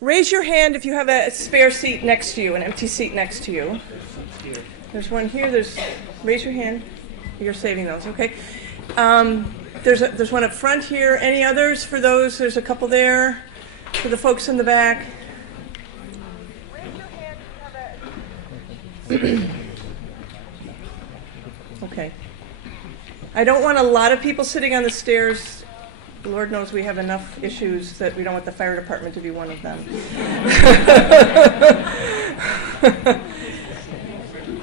Raise your hand if you have a spare seat next to you, an empty seat next to you. There's one here. Raise your hand. You're saving those, okay? There's one up front here. Any others for those? There's a couple there. For the folks in the back. Raise your hand if you have a... Okay. I don't want a lot of people sitting on the stairs. Lord knows we have enough issues that we don't want the fire department to be one of them.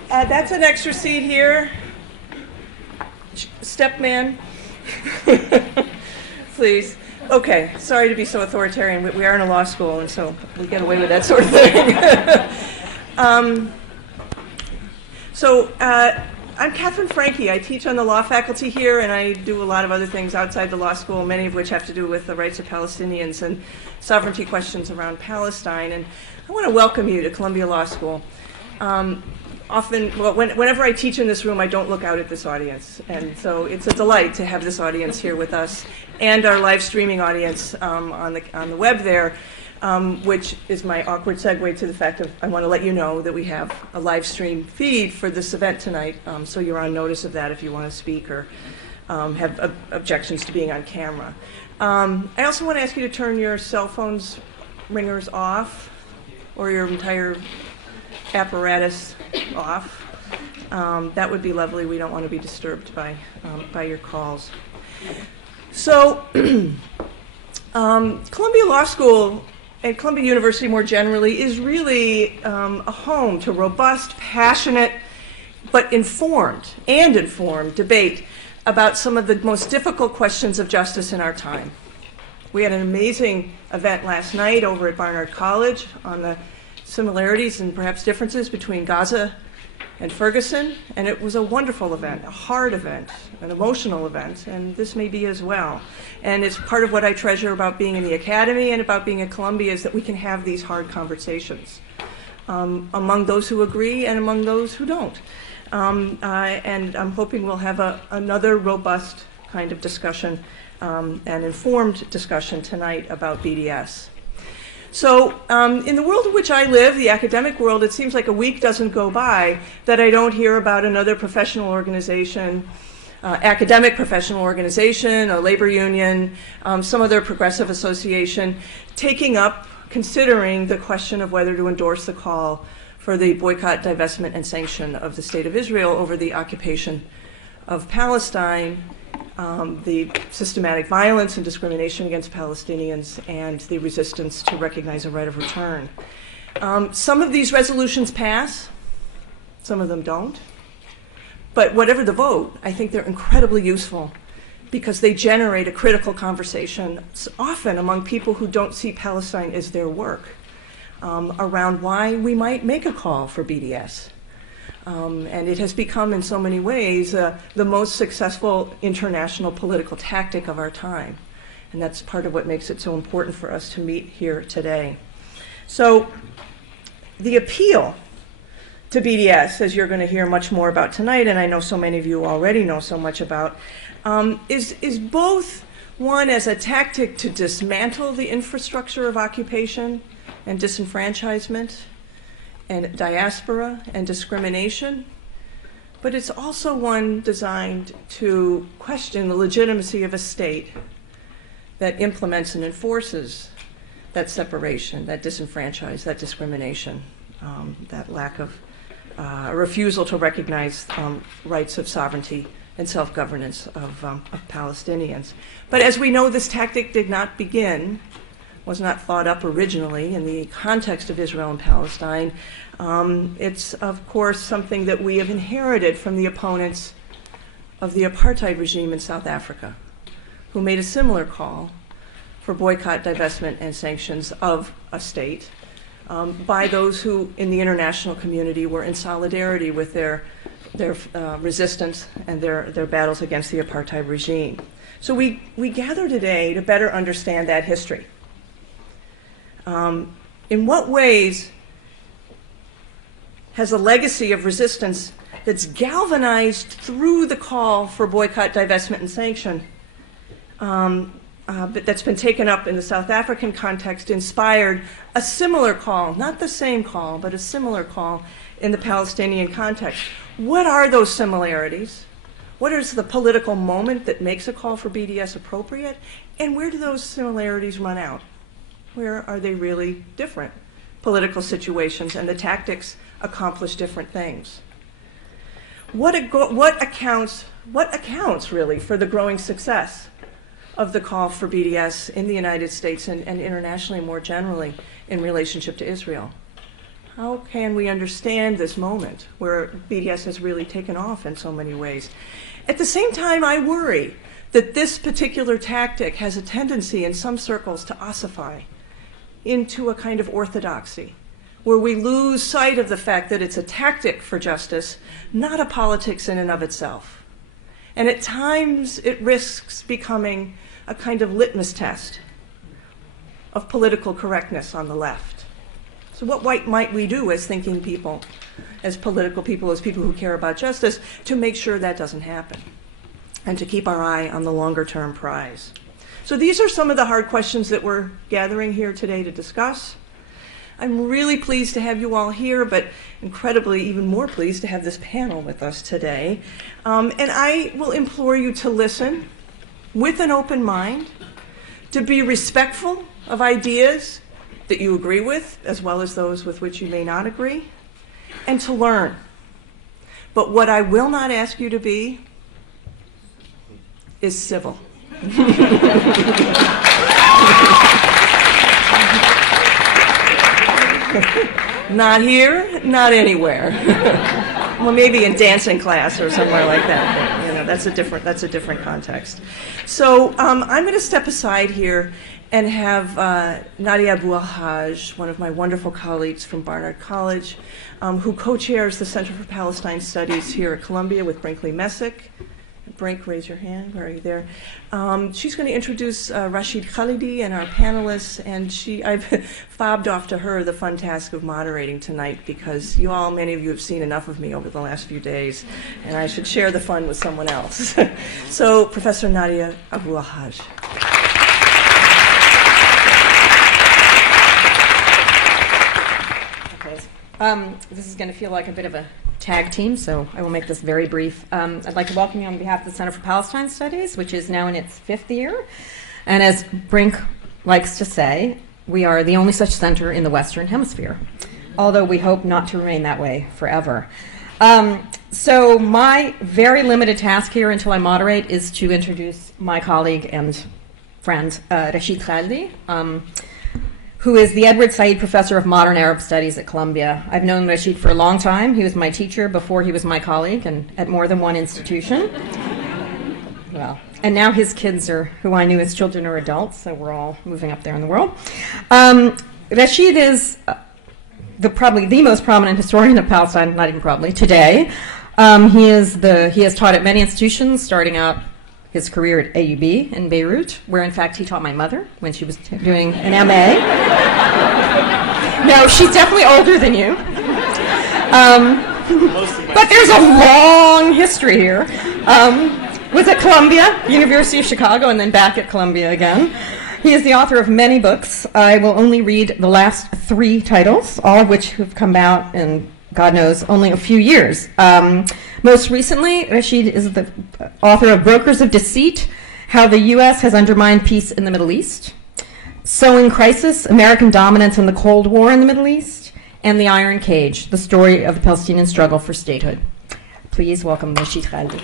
That's an extra seat here. Step man. Please. Okay, sorry to be so authoritarian. We are in a law school, and so we get away with that sort of thing. I'm Catherine Franke. I teach on the law faculty here, and I do a lot of other things outside the law school, many of which have to do with the rights of Palestinians and sovereignty questions around Palestine. And I want to welcome you to Columbia Law School. Whenever I teach in this room, I don't look out at this audience. And so it's a delight to have this audience here with us and our live streaming audience on the web there. Which is my awkward segue to the fact of I want to let you know that we have a live stream feed for this event tonight, so you're on notice of that if you want to speak or have objections to being on camera. I also want to ask you to turn your cell phones ringers off or your entire apparatus off. That would be lovely. We don't want to be disturbed by your calls. So Columbia Law School and Columbia University more generally is really a home to robust, passionate, but informed debate about some of the most difficult questions of justice in our time. We had an amazing event last night over at Barnard College on the similarities and perhaps differences between Gaza and Ferguson, and it was a wonderful event, a hard event, an emotional event, and this may be as well. And it's part of what I treasure about being in the academy and about being at Columbia is that we can have these hard conversations among those who agree and among those who don't. And I'm hoping we'll have another robust kind of discussion and informed discussion tonight about BDS. So in the world in which I live, the academic world, it seems like a week doesn't go by that I don't hear about another professional organization, academic professional organization, a labor union, some other progressive association, taking up, considering the question of whether to endorse the call for the boycott, divestment, and sanction of the State of Israel over the occupation of Palestine, the systematic violence and discrimination against Palestinians, and the resistance to recognize a right of return. Some of these resolutions pass, some of them don't. But whatever the vote, I think they're incredibly useful because they generate a critical conversation, often among people who don't see Palestine as their work, around why we might make a call for BDS. And it has become, in so many ways, the most successful international political tactic of our time. And that's part of what makes it so important for us to meet here today. So the appeal to BDS, as you're going to hear much more about tonight, and I know so many of you already know so much about, is both one as a tactic to dismantle the infrastructure of occupation and disenfranchisement, and diaspora and discrimination, but it's also one designed to question the legitimacy of a state that implements and enforces that separation, that disenfranchise, that discrimination, that lack of a refusal to recognize rights of sovereignty and self-governance of Palestinians. But as we know, this tactic did not begin, was not thought up originally in the context of Israel and Palestine. It's, of course, something that we have inherited from the opponents of the apartheid regime in South Africa, who made a similar call for boycott, divestment, and sanctions of a state by those who in the international community were in solidarity with their resistance and their battles against the apartheid regime. So we gather today to better understand that history. In what ways has a legacy of resistance that's galvanized through the call for boycott, divestment, and sanction that's been taken up in the South African context inspired a similar call, not the same call, but a similar call in the Palestinian context. What are those similarities? What is the political moment that makes a call for BDS appropriate? And where do those similarities run out? Where are they really different political situations and the tactics accomplish different things? What accounts really for the growing success of the call for BDS in the United States and internationally more generally in relationship to Israel? How can we understand this moment where BDS has really taken off in so many ways? At the same time, I worry that this particular tactic has a tendency in some circles to ossify into a kind of orthodoxy, where we lose sight of the fact that it's a tactic for justice, not a politics in and of itself. And at times, it risks becoming a kind of litmus test of political correctness on the left. So what might we do as thinking people, as political people, as people who care about justice, to make sure that doesn't happen and to keep our eye on the longer-term prize? So these are some of the hard questions that we're gathering here today to discuss. I'm really pleased to have you all here, but incredibly even more pleased to have this panel with us today. And I will implore you to listen with an open mind, to be respectful of ideas that you agree with, as well as those with which you may not agree, and to learn. But what I will not ask you to be is civil. Not here, not anywhere. Well, maybe in dancing class or somewhere like that. But, you know, that's a different context. So I'm going to step aside here and have Nadia Abu-Alhaj, one of my wonderful colleagues from Barnard College, who co-chairs the Center for Palestine Studies here at Columbia with Brinkley Messick. Brink, raise your hand. Where are you there? She's going to introduce Rashid Khalidi and our panelists, and I've fobbed off to her the fun task of moderating tonight because many of you have seen enough of me over the last few days, and I should share the fun with someone else. So, Professor Nadia Abu-Alhaj. This is going to feel like a bit of a tag team, so I will make this very brief. I'd like to welcome you on behalf of the Center for Palestine Studies, which is now in its 5th year. And as Brink likes to say, we are the only such center in the Western Hemisphere, although we hope not to remain that way forever. So my very limited task here until I moderate is to introduce my colleague and friend, Rashid Khalidi, who is the Edward Said Professor of Modern Arab Studies at Columbia. I've known Rashid for a long time. He was my teacher before he was my colleague and at more than one institution. Well, and now his kids are who I knew as children or adults, so we're all moving up there in the world. Rashid is probably the most prominent historian of Palestine, not even probably, today. He has taught at many institutions, starting out his career at AUB in Beirut, where in fact he taught my mother when she was doing an MA. No, she's definitely older than you. But there's a long history here. Was at Columbia, University of Chicago, and then back at Columbia again. He is the author of many books. I will only read the last 3 titles, all of which have come out in, God knows, only a few years. Most recently, Rashid is the author of Brokers of Deceit, How the U.S. Has Undermined Peace in the Middle East, Sowing Crisis, American Dominance in the Cold War in the Middle East, and The Iron Cage, the story of the Palestinian struggle for statehood. Please welcome Rashid Khalidi.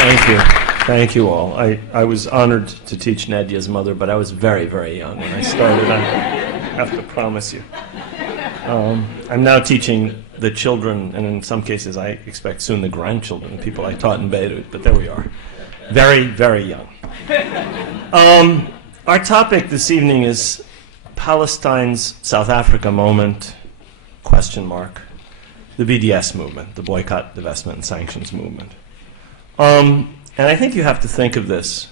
Thank you. Thank you all. I was honored to teach Nadia's mother, but I was very, very young when I started. I have to promise you. I'm now teaching the children, and in some cases I expect soon the grandchildren, the people I taught in Beirut, but there we are. Very, very young. Our topic this evening is Palestine's South Africa moment, ? The BDS movement, the Boycott, Divestment, and Sanctions movement. And I think you have to think of this.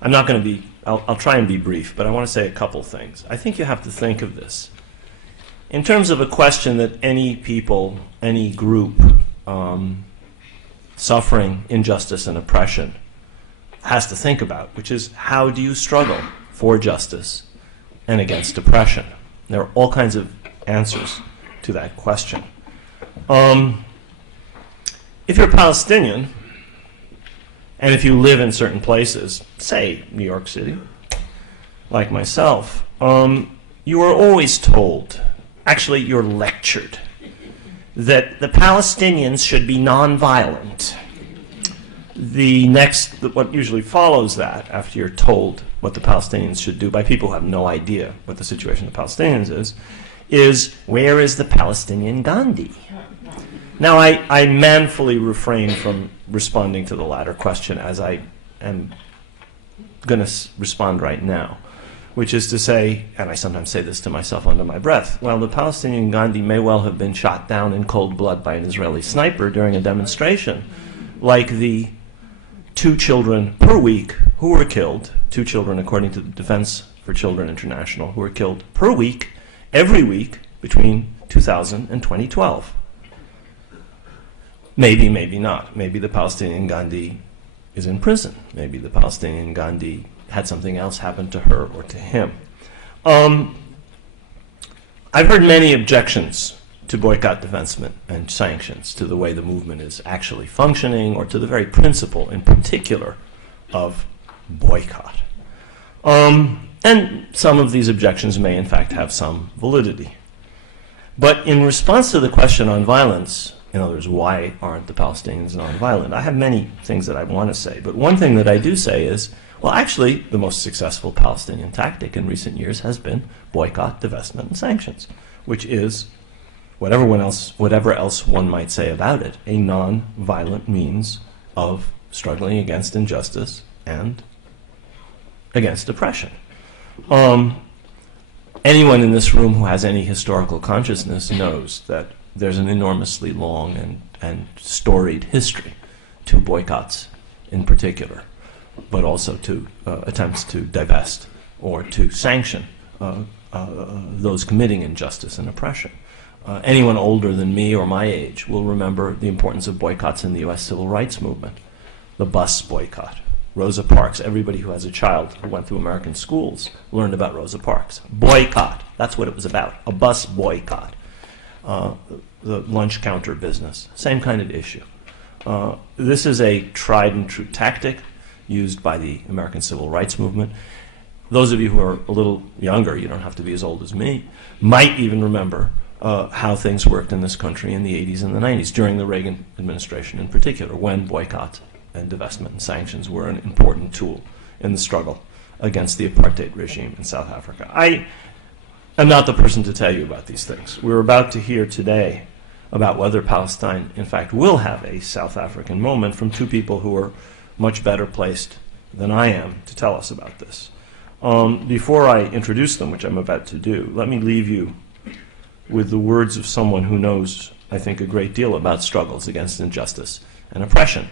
I'll try and be brief, but I want to say a couple things. I think you have to think of this in terms of a question that any people, any group suffering, injustice, and oppression has to think about, which is how do you struggle for justice and against oppression? There are all kinds of answers to that question. If you're Palestinian, and if you live in certain places, say New York City, like myself, you are always told, actually you're lectured, that the Palestinians should be nonviolent. What usually follows that, after you're told what the Palestinians should do by people who have no idea what the situation of the Palestinians is where is the Palestinian Gandhi? Now, I manfully refrain from responding to the latter question, as I am going to respond right now, which is to say, and I sometimes say this to myself under my breath, well, the Palestinian Gandhi may well have been shot down in cold blood by an Israeli sniper during a demonstration, like the 2 children per week who were killed, 2 children according to the Defense for Children International, who were killed per week, every week, between 2000 and 2012. Maybe, maybe not. Maybe the Palestinian Gandhi is in prison. Maybe the Palestinian Gandhi had something else happen to her or to him. I've heard many objections to boycott, divestment, and sanctions, to the way the movement is actually functioning, or to the very principle in particular of boycott. And some of these objections may in fact have some validity. But in response to the question on violence, in other words, why aren't the Palestinians nonviolent? I have many things that I want to say, but one thing that I do say is, well, actually, the most successful Palestinian tactic in recent years has been boycott, divestment, and sanctions, which is, whatever else one might say about it, a non-violent means of struggling against injustice and against oppression. Anyone in this room who has any historical consciousness knows that there's an enormously long and storied history to boycotts in particular, but also to attempts to divest or to sanction those committing injustice and oppression. Anyone older than me or my age will remember the importance of boycotts in the U.S. civil rights movement. The bus boycott, Rosa Parks. Everybody who has a child who went through American schools learned about Rosa Parks. Boycott, that's what it was about, a bus boycott. The lunch counter business, same kind of issue. This is a tried and true tactic used by the American civil rights movement. Those of you who are a little younger, you don't have to be as old as me, might even remember how things worked in this country in the 80s and the 90s, during the Reagan administration in particular, when boycott and divestment and sanctions were an important tool in the struggle against the apartheid regime in South Africa. I am not the person to tell you about these things. We're about to hear today about whether Palestine, in fact, will have a South African moment from 2 people who are much better placed than I am to tell us about this. Before I introduce them, which I'm about to do, let me leave you with the words of someone who knows, I think, a great deal about struggles against injustice and oppression,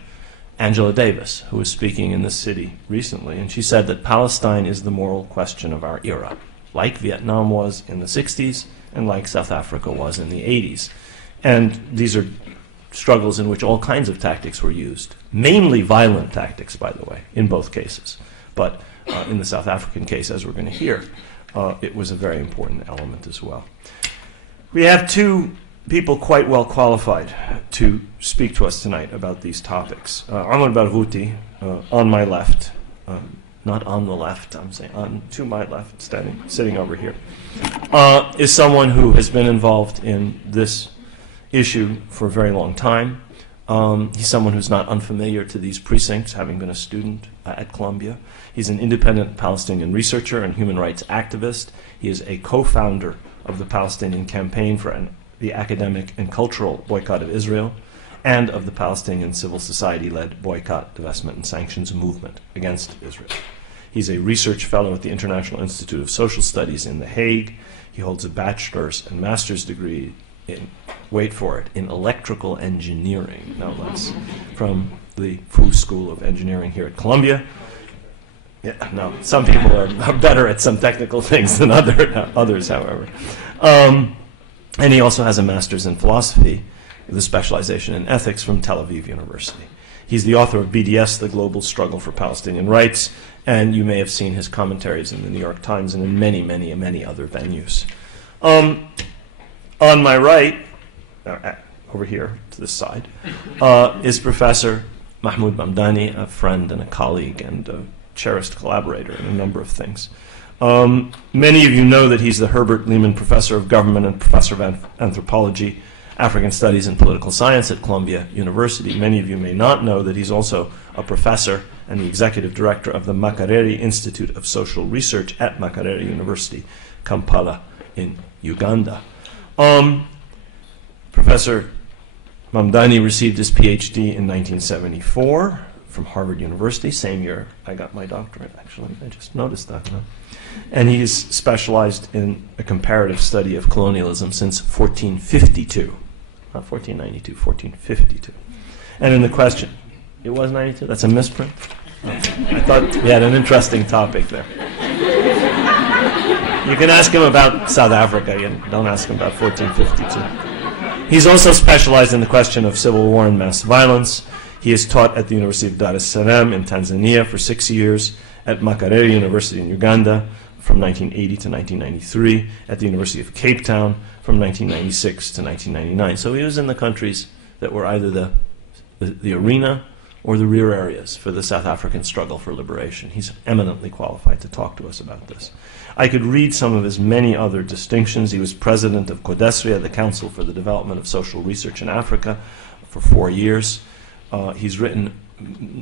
Angela Davis, who was speaking in this city recently, and she said that Palestine is the moral question of our era, like Vietnam was in the 60s and like South Africa was in the 80s. And these are struggles in which all kinds of tactics were used, mainly violent tactics, by the way, in both cases. But in the South African case, as we're going to hear, it was a very important element as well. We have 2 people quite well qualified to speak to us tonight about these topics. Omar Barghouti, on my left, not on the left, I'm saying to my left, sitting over here, is someone who has been involved in this issue for a very long time. He's someone who's not unfamiliar to these precincts, having been a student at Columbia. He's an independent Palestinian researcher and human rights activist. He is a co-founder of the Palestinian Campaign for the Academic and Cultural Boycott of Israel, and of the Palestinian civil society-led boycott, divestment, and sanctions movement against Israel. He's a research fellow at the International Institute of Social Studies in The Hague. He holds a bachelor's and master's degree in, wait for it, in electrical engineering, no less, from the Fu School of Engineering here at Columbia. Yeah, no, some people are better at some technical things than others, however. And he also has a master's in philosophy with a specialization in ethics from Tel Aviv University. He's the author of BDS, The Global Struggle for Palestinian Rights, and you may have seen his commentaries in the New York Times and in many, many, many other venues. On my right, over here to this side, is Professor Mahmood Mamdani, a friend and a colleague and a cherished collaborator in a number of things. Many of you know that he's the Herbert Lehman Professor of Government and Professor of Anthropology, African Studies and Political Science at Columbia University. Many of you may not know that he's also a professor and the executive director of the Makerere Institute of Social Research at Makerere University, Kampala in Uganda. Professor Mamdani received his PhD in 1974 from Harvard University, same year I got my doctorate, actually. I just noticed that. Huh? And he's specialized in a comparative study of colonialism since 1452. Not 1492, 1452. And in the question, it was 92? That's a misprint? Oh, I thought we had an interesting topic there. You can ask him about South Africa, don't ask him about 1452. He's also specialized in the question of civil war and mass violence. He has taught at the University of Dar es Salaam in Tanzania for 6 years, at Makerere University in Uganda from 1980 to 1993, at the University of Cape Town from 1996 to 1999. So he was in the countries that were either the arena or the rear areas for the South African struggle for liberation. He's eminently qualified to talk to us about this. I could read some of his many other distinctions. He was president of CODESRIA, the Council for the Development of Social Research in Africa, for 4 years. He's written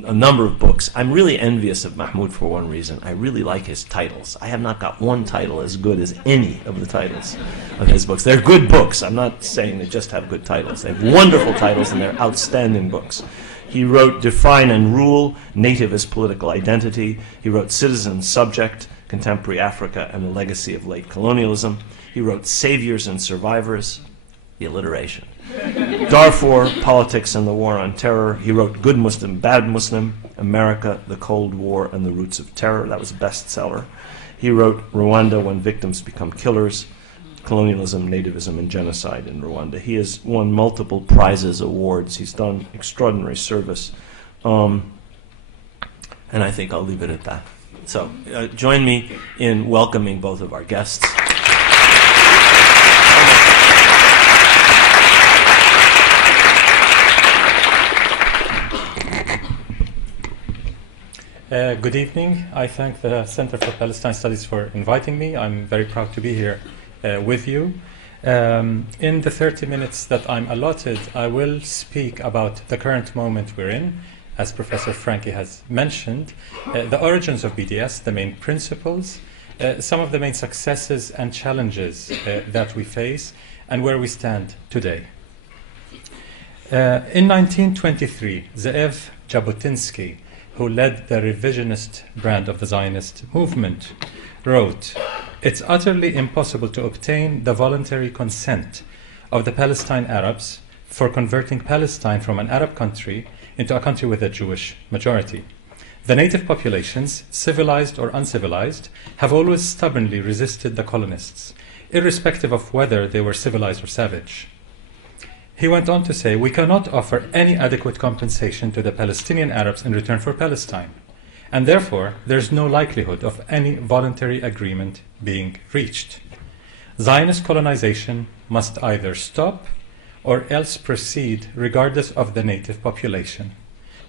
a number of books. I'm really envious of Mahmood for one reason. I really like his titles. I have not got one title as good as any of the titles of his books. They're good books. I'm not saying they just have good titles. They have wonderful titles and they're outstanding books. He wrote Define and Rule, Native as Political Identity. He wrote Citizen Subject, Contemporary Africa and the Legacy of Late Colonialism. He wrote Saviors and Survivors, the alliteration. Darfur, Politics and the War on Terror. He wrote Good Muslim, Bad Muslim, America, the Cold War and the Roots of Terror. That was a bestseller. He wrote Rwanda, When Victims Become Killers, Colonialism, Nativism, and Genocide in Rwanda. He has won multiple prizes, awards. He's done extraordinary service. And I think I'll leave it at that. So join me in welcoming both of our guests. Good evening. I thank the Center for Palestine Studies for inviting me. I'm very proud to be here with you. In the 30 minutes that I'm allotted, I will speak about the current moment we're in, as Professor Frankie has mentioned, the origins of BDS, the main principles, some of the main successes and challenges that we face, and where we stand today. In 1923, Zev Jabotinsky, who led the revisionist brand of the Zionist movement, wrote, "It's utterly impossible to obtain the voluntary consent of the Palestine Arabs for converting Palestine from an Arab country into a country with a Jewish majority. The native populations, civilized or uncivilized, have always stubbornly resisted the colonists, irrespective of whether they were civilized or savage." He went on to say, "We cannot offer any adequate compensation to the Palestinian Arabs in return for Palestine, and therefore there's no likelihood of any voluntary agreement being reached. Zionist colonization must either stop or else proceed regardless of the native population,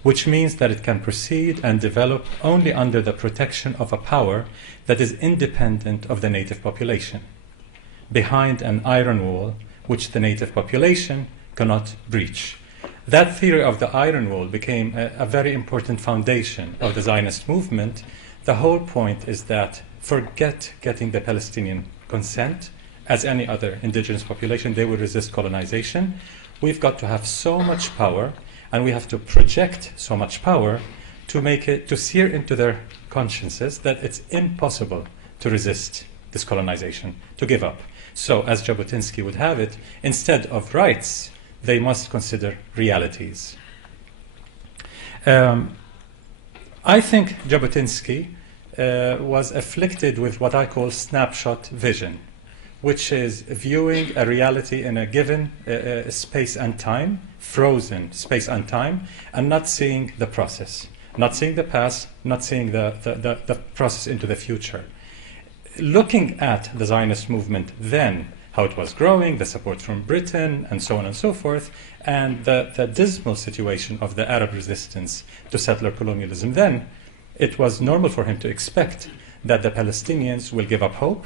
which means that it can proceed and develop only under the protection of a power that is independent of the native population, behind an iron wall which the native population cannot breach." That theory of the iron wall became a very important foundation of the Zionist movement. The whole point is that forget getting the Palestinian consent. As any other indigenous population, they will resist colonization. We've got to have so much power, and we have to project so much power to make it, to sear into their consciences that it's impossible to resist this colonization, to give up. So, as Jabotinsky would have it, instead of rights, they must consider realities. I think Jabotinsky was afflicted with what I call snapshot vision, which is viewing a reality in a given space and time, frozen space and time, and not seeing the process, not seeing the past, not seeing the process into the future. Looking at the Zionist movement then, how it was growing, the support from Britain, and so on and so forth, and the dismal situation of the Arab resistance to settler colonialism, then it was normal for him to expect that the Palestinians will give up hope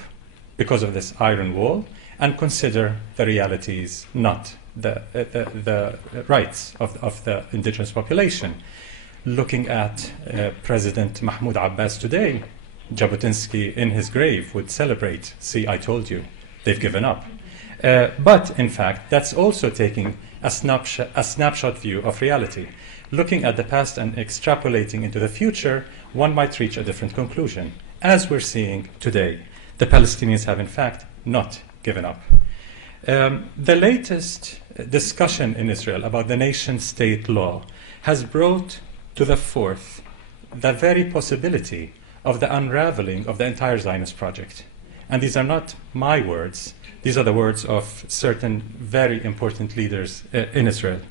because of this iron wall and consider the realities, not the rights of the indigenous population. Looking at President Mahmoud Abbas today, Jabotinsky in his grave would celebrate, see, I told you, they've given up. But in fact, that's also taking a snapshot view of reality. Looking at the past and extrapolating into the future, one might reach a different conclusion. As we're seeing today, the Palestinians have in fact not given up. The latest discussion in Israel about the nation-state law has brought to the forth the very possibility of the unraveling of the entire Zionist project. And these are not my words. These are the words of certain very important leaders in Israel.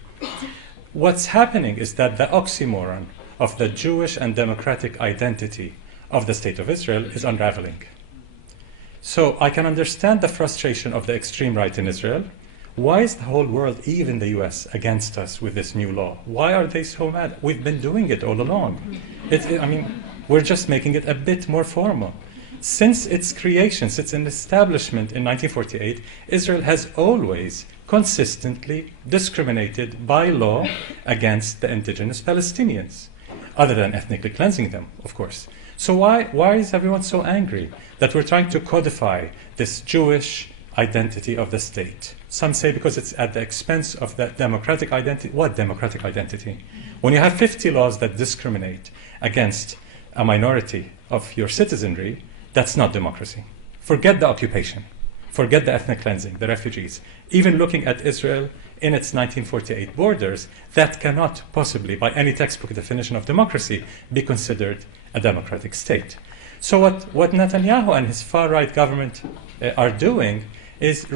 What's happening is that the oxymoron of the Jewish and democratic identity of the State of Israel is unraveling. So I can understand the frustration of the extreme right in Israel. Why is the whole world, even the US, against us with this new law? Why are they so mad? We've been doing it all along. I mean, we're just making it a bit more formal. Since its creation, since an establishment in 1948, Israel has always consistently discriminated by law against the indigenous Palestinians, other than ethnically cleansing them, of course. So why is everyone so angry that we're trying to codify this Jewish identity of the state? Some say because it's at the expense of the democratic identity. What democratic identity? When you have 50 laws that discriminate against a minority of your citizenry, that's not democracy. Forget the occupation. Forget the ethnic cleansing, the refugees. Even looking at Israel in its 1948 borders, that cannot possibly, by any textbook definition of democracy, be considered a democratic state. So what Netanyahu and his far-right government are doing is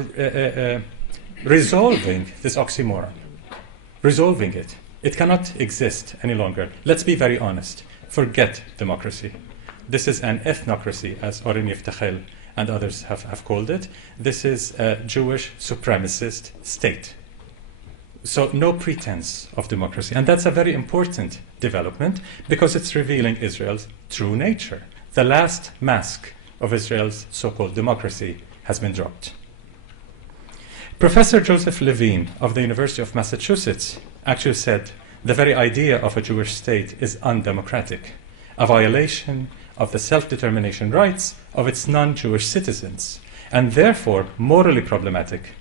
resolving this oxymoron, resolving it. It cannot exist any longer. Let's be very honest. Forget democracy. This is an ethnocracy, as Oren Yiftachel and others have called it. This is a Jewish supremacist state. So no pretense of democracy. And that's a very important development because it's revealing Israel's true nature. The last mask of Israel's so-called democracy has been dropped. Professor Joseph Levine of the University of Massachusetts actually said the very idea of a Jewish state is undemocratic, a violation of the self-determination rights of its non-Jewish citizens, and therefore morally problematic.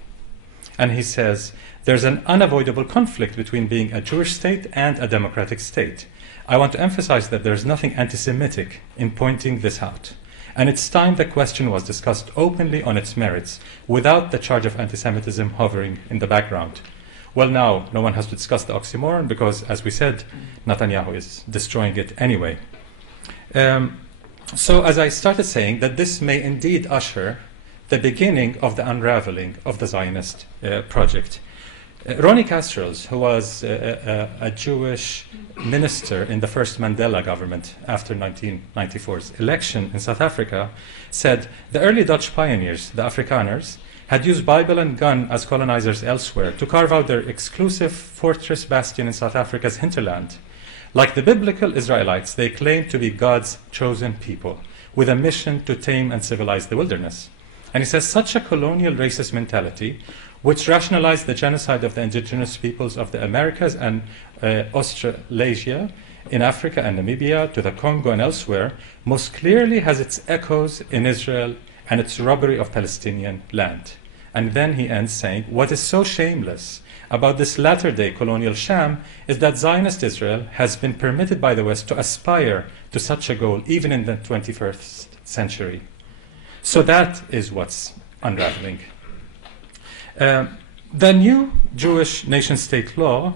And he says, there's an unavoidable conflict between being a Jewish state and a democratic state. I want to emphasize that there's nothing anti-Semitic in pointing this out. And it's time the question was discussed openly on its merits, without the charge of anti-Semitism hovering in the background. Well, now, no one has to discuss the oxymoron because, as we said, Netanyahu is destroying it anyway. So, as I started saying, that this may indeed usher the beginning of the unraveling of the Zionist project. Ronnie Kasrils, who was a Jewish minister in the first Mandela government after 1994's election in South Africa, said the early Dutch pioneers, the Afrikaners, had used Bible and gun as colonizers elsewhere to carve out their exclusive fortress bastion in South Africa's hinterland. Like the biblical Israelites, they claimed to be God's chosen people, with a mission to tame and civilize the wilderness. And he says such a colonial racist mentality, which rationalized the genocide of the indigenous peoples of the Americas and Australasia, in Africa and Namibia, to the Congo and elsewhere, most clearly has its echoes in Israel and its robbery of Palestinian land. And then he ends saying, what is so shameless about this latter-day colonial sham is that Zionist Israel has been permitted by the West to aspire to such a goal even in the 21st century. So that is what's unraveling. The new Jewish nation-state law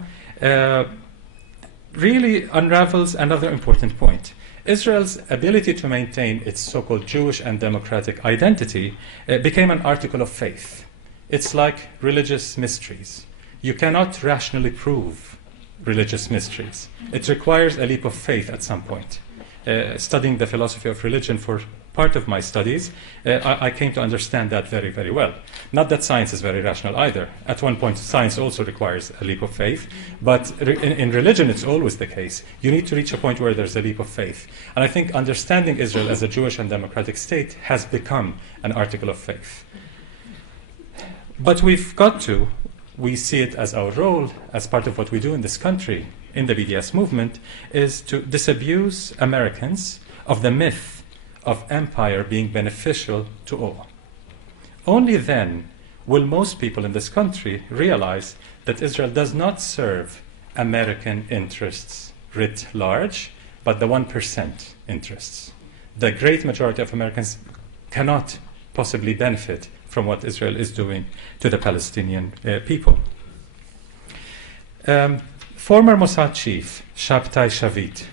really unravels another important point. Israel's ability to maintain its so-called Jewish and democratic identity became an article of faith. It's like religious mysteries. You cannot rationally prove religious mysteries. It requires a leap of faith at some point. Studying the philosophy of religion for part of my studies, I came to understand that very, very well. Not that science is very rational either. At one point, science also requires a leap of faith, but in religion, it's always the case. You need to reach a point where there's a leap of faith. And I think understanding Israel as a Jewish and democratic state has become an article of faith. But we see it as our role, as part of what we do in this country, in the BDS movement, is to disabuse Americans of the myth of empire being beneficial to all. Only then will most people in this country realize that Israel does not serve American interests writ large, but the 1% interests. The great majority of Americans cannot possibly benefit from what Israel is doing to the Palestinian people. Former Mossad chief, Shabtai Shavit,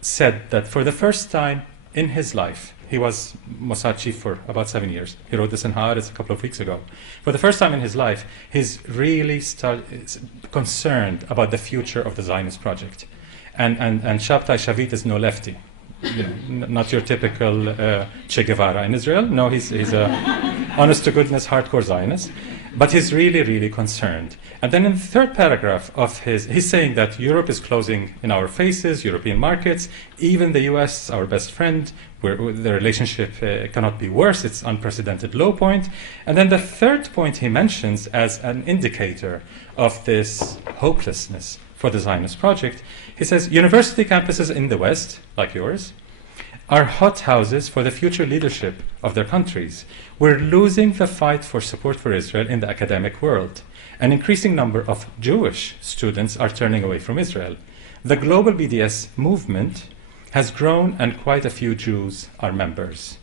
said that for the first time in his life, he was Mossad chief for about 7 years. He wrote this in Haaretz a couple of weeks ago. For the first time in his life, he's really concerned about the future of the Zionist project. And Shabtai Shavit is no lefty. You know, not your typical Che Guevara in Israel. No, he's a honest-to-goodness hardcore Zionist. But he's really, really concerned. And then in the third paragraph of he's saying that Europe is closing in our faces, European markets, even the US, our best friend, where the relationship cannot be worse, it's unprecedented low point. And then the third point he mentions as an indicator of this hopelessness for the Zionist project, he says, university campuses in the West, like yours, are hothouses for the future leadership of their countries. We're losing the fight for support for Israel in the academic world. An increasing number of Jewish students are turning away from Israel. The global BDS movement has grown and quite a few Jews are members.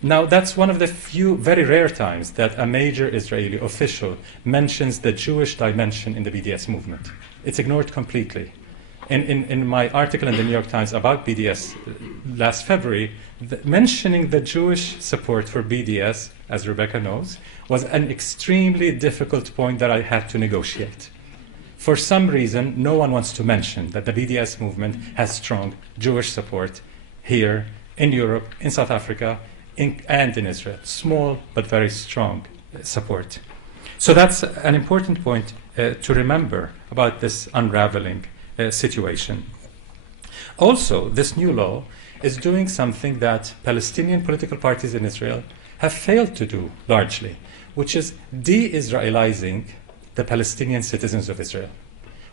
Now, that's one of the few, very rare times that a major Israeli official mentions the Jewish dimension in the BDS movement. It's ignored completely. In my article in the New York Times about BDS last February, mentioning the Jewish support for BDS, as Rebecca knows, was an extremely difficult point that I had to negotiate. For some reason, no one wants to mention that the BDS movement has strong Jewish support here, in Europe, in South Africa, and in Israel. Small, but very strong support. So that's an important point to remember about this unraveling situation. Also, this new law is doing something that Palestinian political parties in Israel have failed to do largely, which is de-Israelizing the Palestinian citizens of Israel.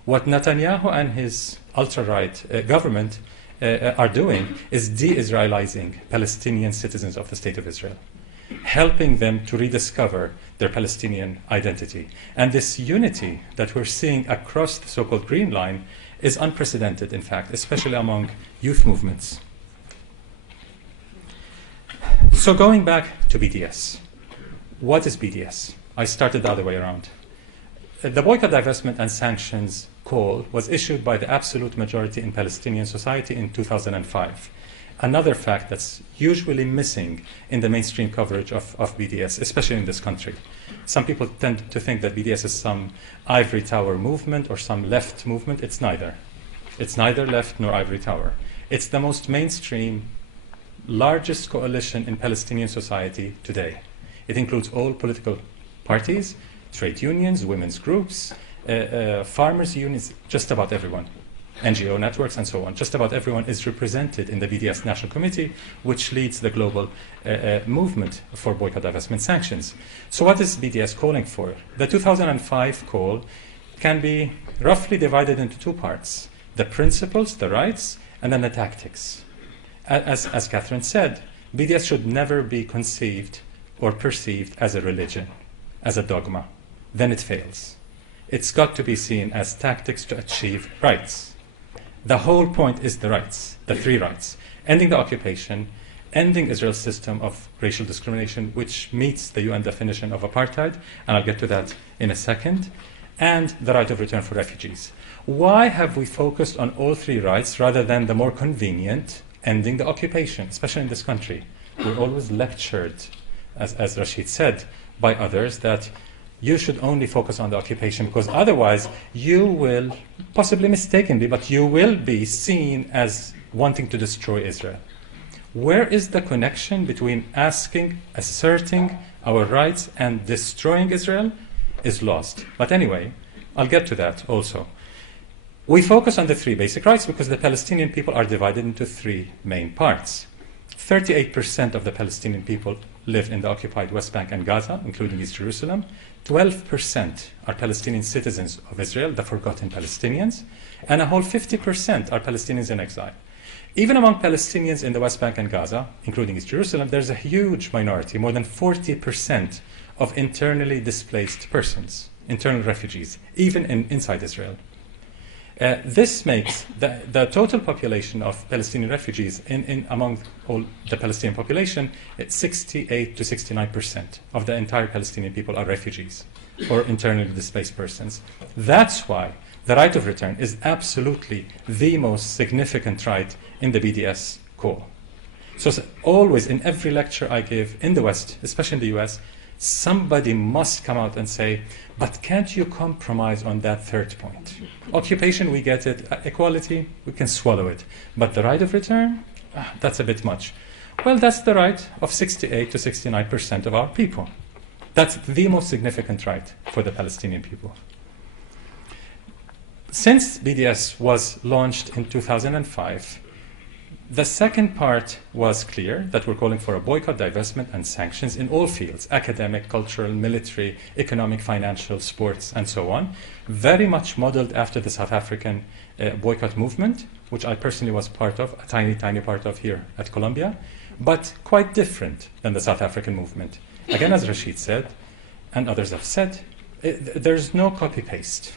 What Netanyahu and his ultra-right government are doing is de-Israelizing Palestinian citizens of the State of Israel, helping them to rediscover their Palestinian identity. And this unity that we're seeing across the so-called Green Line is unprecedented, in fact, especially among youth movements. So going back to BDS. What is BDS? I started the other way around. The Boycott, Divestment, and Sanctions call was issued by the absolute majority in Palestinian society in 2005. Another fact that's usually missing in the mainstream coverage of BDS, especially in this country. Some people tend to think that BDS is some ivory tower movement or some left movement. It's neither. It's neither left nor ivory tower. It's the most mainstream, largest coalition in Palestinian society today. It includes all political parties, trade unions, women's groups, farmers' unions, just about everyone. NGO networks and so on. Just about everyone is represented in the BDS National Committee, which leads the global movement for boycott, divestment, sanctions. So what is BDS calling for? The 2005 call can be roughly divided into two parts: the principles, the rights, and then the tactics. As Catherine said, BDS should never be conceived or perceived as a religion, as a dogma. Then it fails. It's got to be seen as tactics to achieve rights. The whole point is the rights, the three rights: ending the occupation, ending Israel's system of racial discrimination, which meets the UN definition of apartheid, and I'll get to that in a second, and the right of return for refugees. Why have we focused on all three rights rather than the more convenient ending the occupation, especially in this country? We're always lectured, as Rashid said, by others, that you should only focus on the occupation because otherwise you will, possibly mistakenly, but you will be seen as wanting to destroy Israel. Where is the connection between asserting our rights and destroying Israel is lost. But anyway, I'll get to that also. We focus on the three basic rights because the Palestinian people are divided into three main parts. 38% of the Palestinian people live in the occupied West Bank and Gaza, including East Jerusalem. 12% are Palestinian citizens of Israel, the forgotten Palestinians, and a whole 50% are Palestinians in exile. Even among Palestinians in the West Bank and Gaza, including East Jerusalem, there's a huge minority, more than 40% of internally displaced persons, internal refugees, even inside Israel. This makes the total population of Palestinian refugees among all the Palestinian population, 68 to 69% of the entire Palestinian people are refugees or internally displaced persons. That's why the right of return is absolutely the most significant right in the BDS core. So always in every lecture I give in the West, especially in the US, somebody must come out and say, but can't you compromise on that third point? Occupation, we get it. Equality, we can swallow it. But the right of return, that's a bit much. Well, that's the right of 68 to 69% of our people. That's the most significant right for the Palestinian people. Since BDS was launched in 2005, the second part was clear, that we're calling for a boycott, divestment, and sanctions in all fields, academic, cultural, military, economic, financial, sports, and so on, very much modeled after the South African boycott movement, which I personally was part of, a tiny, tiny part of here at Columbia, but quite different than the South African movement. Again, as Rashid said, and others have said, there's no copy-paste.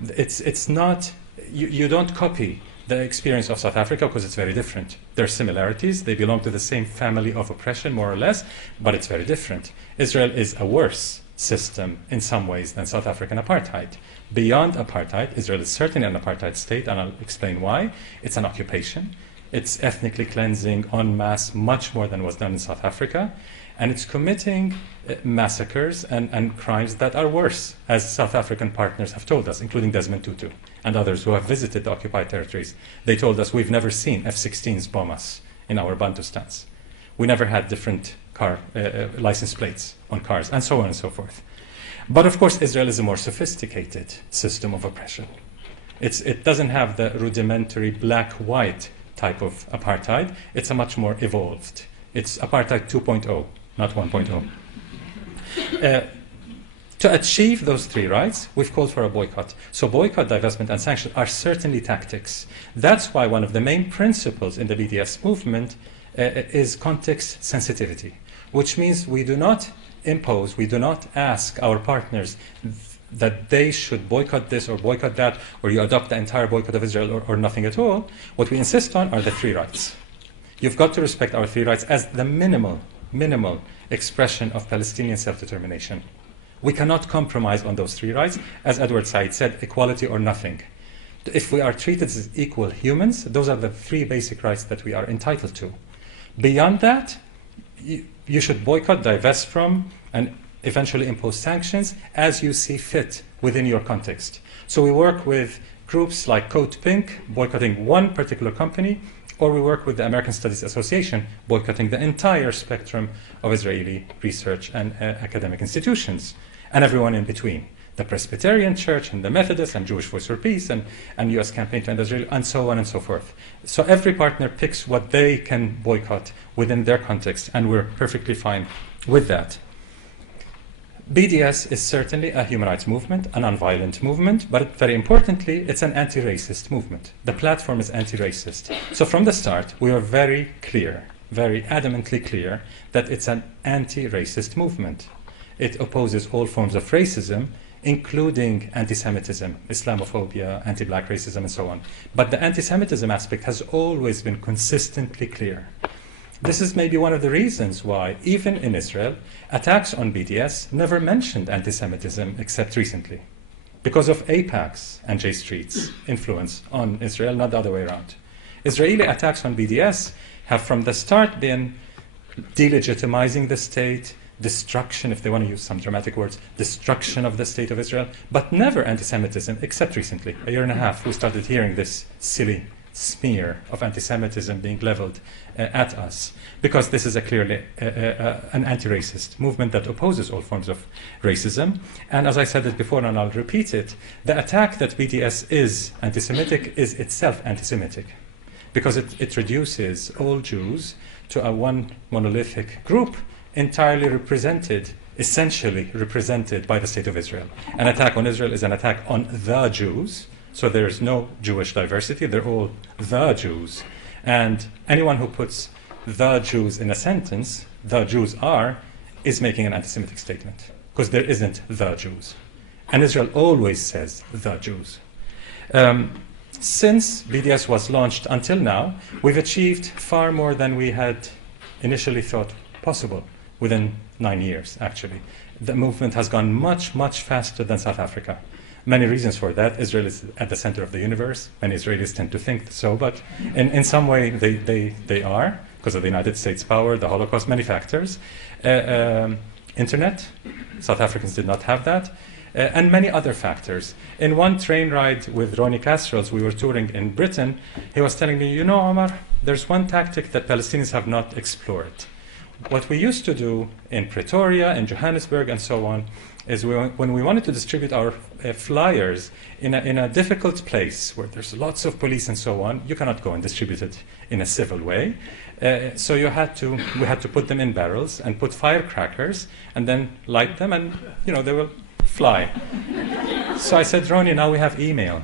It's not, you don't copy the experience of South Africa because it's very different. There are similarities. They belong to the same family of oppression, more or less, but it's very different. Israel is a worse system in some ways than South African apartheid. Beyond apartheid, Israel is certainly an apartheid state, and I'll explain why. It's an occupation. It's ethnically cleansing en masse much more than was done in South Africa. And it's committing massacres and crimes that are worse, as South African partners have told us, including Desmond Tutu and others who have visited the occupied territories. They told us we've never seen F-16s bomb us in our Bantustans. We never had different car license plates on cars, and so on and so forth. But of course, Israel is a more sophisticated system of oppression. It doesn't have the rudimentary black-white type of apartheid. It's a much more evolved. It's apartheid 2.0. Not 1.0. To achieve those three rights, we've called for a boycott. So boycott, divestment, and sanctions are certainly tactics. That's why one of the main principles in the BDS movement is context sensitivity, which means we do not impose, we do not ask our partners that they should boycott this or boycott that, or you adopt the entire boycott of Israel or nothing at all. What we insist on are the three rights. You've got to respect our three rights as the minimal expression of Palestinian self-determination. We cannot compromise on those three rights. As Edward Said said, equality or nothing. If we are treated as equal humans, those are the three basic rights that we are entitled to. Beyond that, you should boycott, divest from, and eventually impose sanctions as you see fit within your context. So we work with groups like Code Pink, boycotting one particular company, or we work with the American Studies Association, boycotting the entire spectrum of Israeli research and academic institutions, and everyone in between. The Presbyterian Church and the Methodists and Jewish Voice for Peace and U.S. Campaign to End Israel, and so on and so forth. So every partner picks what they can boycott within their context, and we're perfectly fine with that. BDS is certainly a human rights movement, a nonviolent movement, but very importantly, it's an anti-racist movement. The platform is anti-racist. So from the start, we were very clear, very adamantly clear, that it's an anti-racist movement. It opposes all forms of racism, including anti-Semitism, Islamophobia, anti-black racism, and so on. But the anti-Semitism aspect has always been consistently clear. This is maybe one of the reasons why, even in Israel, attacks on BDS never mentioned anti-Semitism except recently. because of AIPAC's and J Street's influence on Israel, not the other way around. Israeli attacks on BDS have from the start been delegitimizing the state, destruction, if they want to use some dramatic words, destruction of the state of Israel, but never anti-Semitism, except recently, a year and a half, we started hearing this silly smear of anti-Semitism being leveled at us, because this is a clearly an anti-racist movement that opposes all forms of racism. And as I said it before, and I'll repeat it, the attack that BDS is anti-Semitic is itself anti-Semitic, because it reduces all Jews to a one monolithic group entirely represented, essentially represented by the State of Israel. An attack on Israel is an attack on the Jews, so there's no Jewish diversity, they're all the Jews. And anyone who puts the Jews in a sentence, the Jews are, is making an anti-Semitic statement, because there isn't the Jews. And Israel always says the Jews. Since BDS was launched until now, we've achieved far more than we had initially thought possible within 9 years, actually. The movement has gone much, much faster than South Africa. Many reasons for that. Israel is at the center of the universe. Many Israelis tend to think so, but in some way they are, because of the United States power, the Holocaust, many factors. Internet, South Africans did not have that. And many other factors. In one train ride with Ronnie Castro's, we were touring in Britain, he was telling me, you know, Omar, there's one tactic that Palestinians have not explored. What we used to do in Pretoria, in Johannesburg, and so on, is when we wanted to distribute our flyers in a difficult place where there's lots of police and so on, you cannot go and distribute it in a civil way. So we had to put them in barrels and put firecrackers and then light them, and they will fly. So I said, Ronnie, now we have email.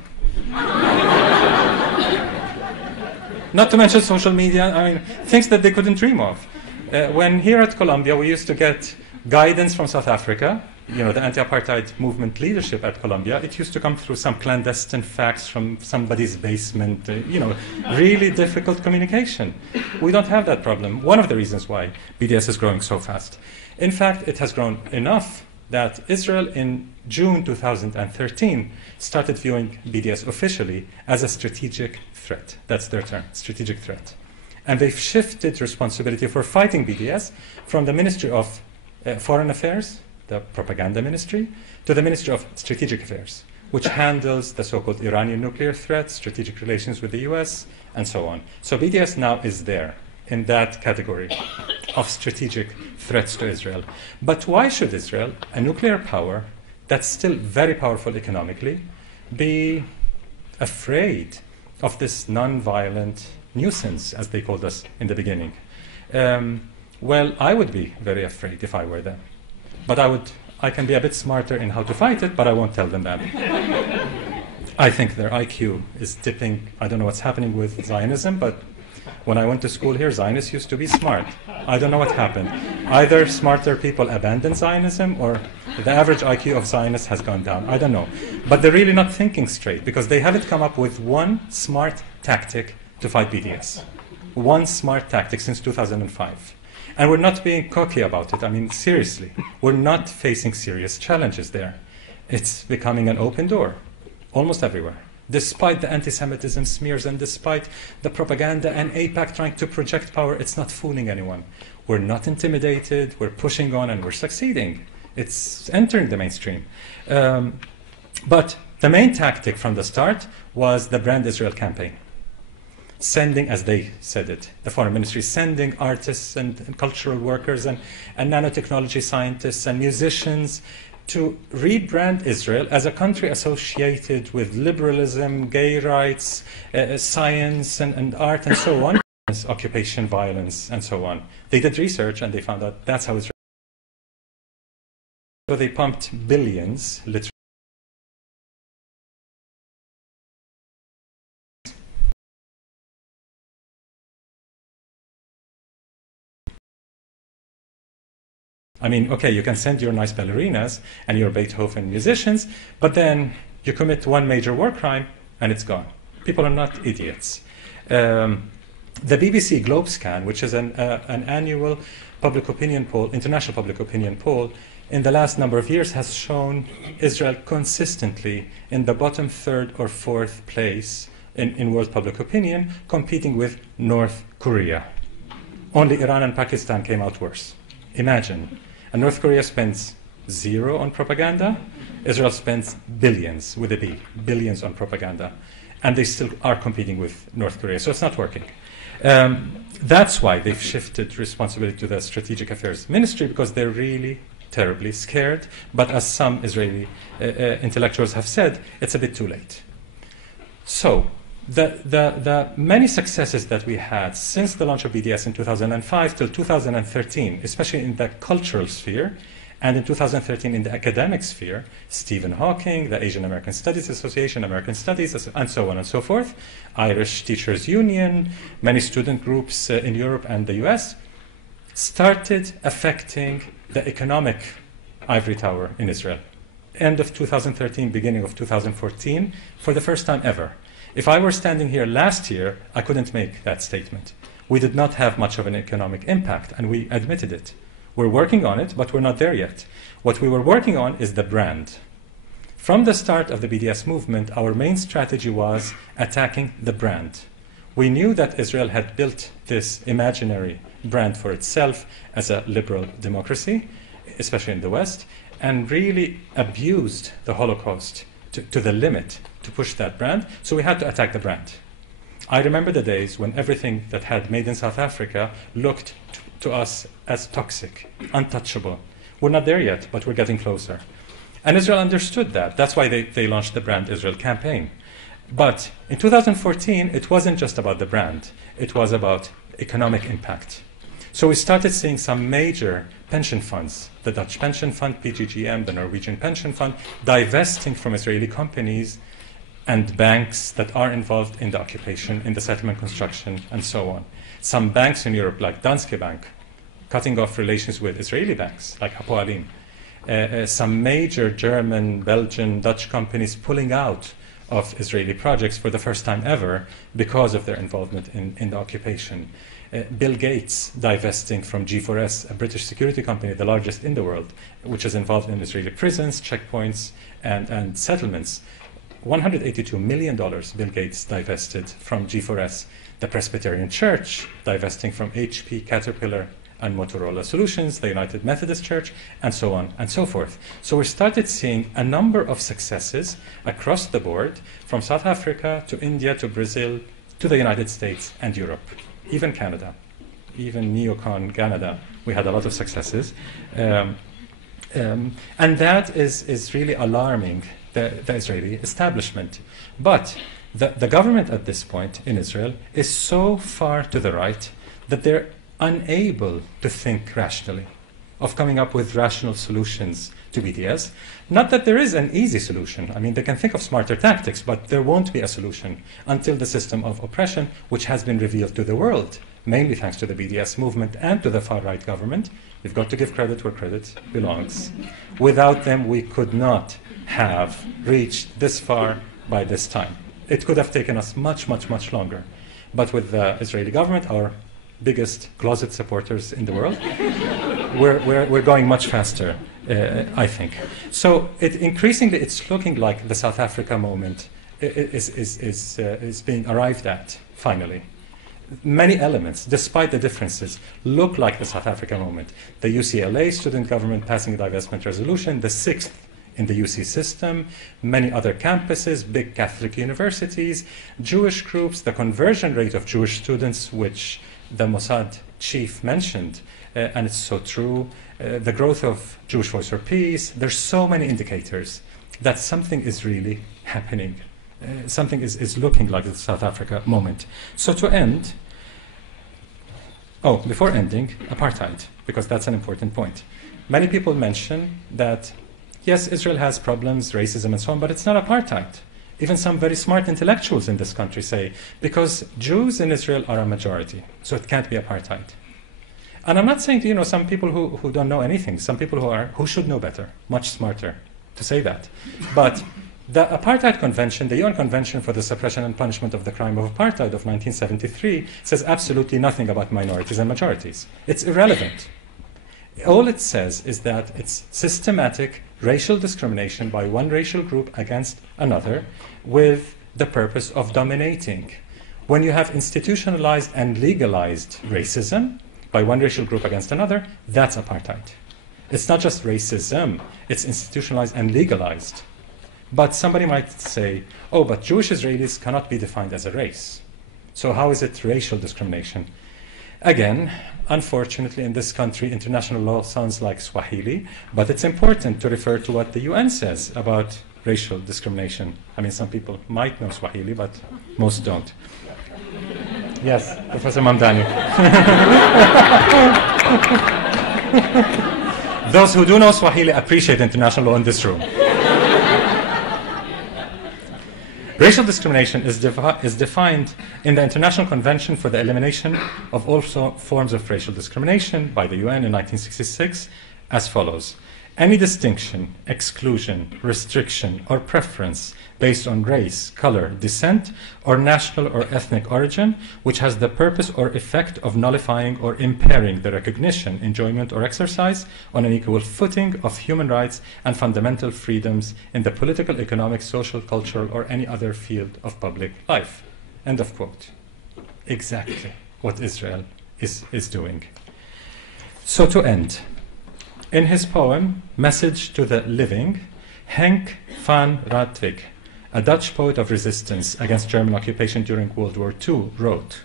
Not to mention social media, I mean, things that they couldn't dream of. When here at Columbia, we used to get guidance from South Africa, the anti-apartheid movement leadership at Columbia, it used to come through some clandestine fax from somebody's basement, really difficult communication. We don't have that problem. One of the reasons why BDS is growing so fast. In fact, it has grown enough that Israel in June 2013 started viewing BDS officially as a strategic threat. That's their term, strategic threat. And they've shifted responsibility for fighting BDS from the Ministry of Foreign Affairs, the propaganda ministry, to the Ministry of Strategic Affairs, which handles the so-called Iranian nuclear threat, strategic relations with the US, and so on. So BDS now is there in that category of strategic threats to Israel. But why should Israel, a nuclear power that's still very powerful economically, be afraid of this non-violent nuisance, as they called us in the beginning? Well, I would be very afraid if I were them. But I can be a bit smarter in how to fight it, but I won't tell them that. I think their IQ is dipping. I don't know what's happening with Zionism, but when I went to school here, Zionists used to be smart. I don't know what happened. Either smarter people abandoned Zionism, or the average IQ of Zionists has gone down. I don't know. But they're really not thinking straight, because they haven't come up with one smart tactic to fight BDS. One smart tactic since 2005. And we're not being cocky about it. I mean, seriously. We're not facing serious challenges there. It's becoming an open door, almost everywhere. Despite the anti-Semitism smears and despite the propaganda and AIPAC trying to project power, it's not fooling anyone. We're not intimidated, we're pushing on, and we're succeeding. It's entering the mainstream. But the main tactic from the start was the Brand Israel campaign. Sending, as they said it, the foreign ministry, sending artists and cultural workers and nanotechnology scientists and musicians to rebrand Israel as a country associated with liberalism, gay rights, science and art and so on, occupation, violence, and so on. They did research and they found out that's how Israel. So they pumped billions, literally. I mean, okay, you can send your nice ballerinas and your Beethoven musicians, but then you commit one major war crime and it's gone. People are not idiots. The BBC Globescan, which is an annual public opinion poll, international public opinion poll, in the last number of years has shown Israel consistently in the bottom third or fourth place in world public opinion, competing with North Korea. Only Iran and Pakistan came out worse. Imagine. And North Korea spends zero on propaganda. Israel spends billions, with a B, billions on propaganda. And they still are competing with North Korea. So it's not working. That's why they've shifted responsibility to the Strategic Affairs Ministry, because they're really terribly scared. But as some Israeli intellectuals have said, it's a bit too late. So the many successes that we had since the launch of BDS in 2005 till 2013, especially in the cultural sphere, and in 2013 in the academic sphere, Stephen Hawking, the Asian American Studies Association, American Studies, and so on and so forth, Irish Teachers Union, many student groups in Europe and the US, started affecting the economic ivory tower in Israel. End of 2013, beginning of 2014, for the first time ever. If I were standing here last year, I couldn't make that statement. We did not have much of an economic impact, and we admitted it. We're working on it, but we're not there yet. What we were working on is the brand. From the start of the BDS movement, our main strategy was attacking the brand. We knew that Israel had built this imaginary brand for itself as a liberal democracy, especially in the West, and really abused the Holocaust to the limit to push that brand. So we had to attack the brand. I remember the days when everything that had made in South Africa looked to us as toxic, untouchable. We're not there yet, but we're getting closer. And Israel understood that. That's why they launched the Brand Israel campaign. But in 2014, it wasn't just about the brand. It was about economic impact. So we started seeing some major pension funds, the Dutch pension fund, PGGM, the Norwegian pension fund, divesting from Israeli companies and banks that are involved in the occupation, in the settlement construction, and so on. Some banks in Europe, like Danske Bank, cutting off relations with Israeli banks, like Hapoalim. Some major German, Belgian, Dutch companies pulling out of Israeli projects for the first time ever because of their involvement in the occupation. Bill Gates divesting from G4S, a British security company, the largest in the world, which is involved in Israeli prisons, checkpoints, and settlements. $182 million Bill Gates divested from G4S. The Presbyterian Church divesting from HP, Caterpillar, and Motorola Solutions, the United Methodist Church, and so on and so forth. So we started seeing a number of successes across the board, from South Africa to India to Brazil to the United States and Europe, even Canada, even neocon Canada. We had a lot of successes. And that is really alarming the Israeli establishment. But the government at this point in Israel is so far to the right that they're unable to think rationally, of coming up with rational solutions to BDS. Not that there is an easy solution. I mean, they can think of smarter tactics, but there won't be a solution until the system of oppression, which has been revealed to the world, mainly thanks to the BDS movement and to the far-right government. We've got to give credit where credit belongs. Without them, we could not have reached this far by this time. It could have taken us much, much, much longer. But with the Israeli government, our biggest closet supporters in the world, we're going much faster, I think. So increasingly, it's looking like the South Africa moment is being arrived at, finally. Many elements, despite the differences, look like the South Africa moment. The UCLA student government passing a divestment resolution, the 6th in the UC system, many other campuses, big Catholic universities, Jewish groups, the conversion rate of Jewish students, which the Mossad chief mentioned, and it's so true, the growth of Jewish Voice for Peace. There's so many indicators that something is really happening. Something is looking like the South Africa moment. So to end, before ending, apartheid, because that's an important point. Many people mention that, yes, Israel has problems, racism and so on, but it's not apartheid. Even some very smart intellectuals in this country say, because Jews in Israel are a majority, so it can't be apartheid. And I'm not saying to, some people who don't know anything, some people who should know better, much smarter to say that. But the Apartheid Convention, the UN Convention for the Suppression and Punishment of the Crime of Apartheid of 1973, says absolutely nothing about minorities and majorities. It's irrelevant. All it says is that it's systematic racial discrimination by one racial group against another with the purpose of dominating. When you have institutionalized and legalized racism by one racial group against another, that's apartheid. It's not just racism, it's institutionalized and legalized. But somebody might say, oh, but Jewish Israelis cannot be defined as a race. So how is it racial discrimination? Again, unfortunately, in this country, international law sounds like Swahili, but it's important to refer to what the UN says about racial discrimination. I mean, some people might know Swahili, but most don't. Yes, Professor Mamdani. Those who do know Swahili appreciate international law in this room. Racial discrimination is defined in the International Convention for the Elimination of All Forms of Racial Discrimination by the UN in 1966 as follows. Any distinction, exclusion, restriction, or preference based on race, color, descent, or national or ethnic origin, which has the purpose or effect of nullifying or impairing the recognition, enjoyment, or exercise on an equal footing of human rights and fundamental freedoms in the political, economic, social, cultural, or any other field of public life. End of quote. Exactly what Israel is doing. So to end, in his poem, Message to the Living, Henk van Rantwijk, a Dutch poet of resistance against German occupation during World War II, wrote,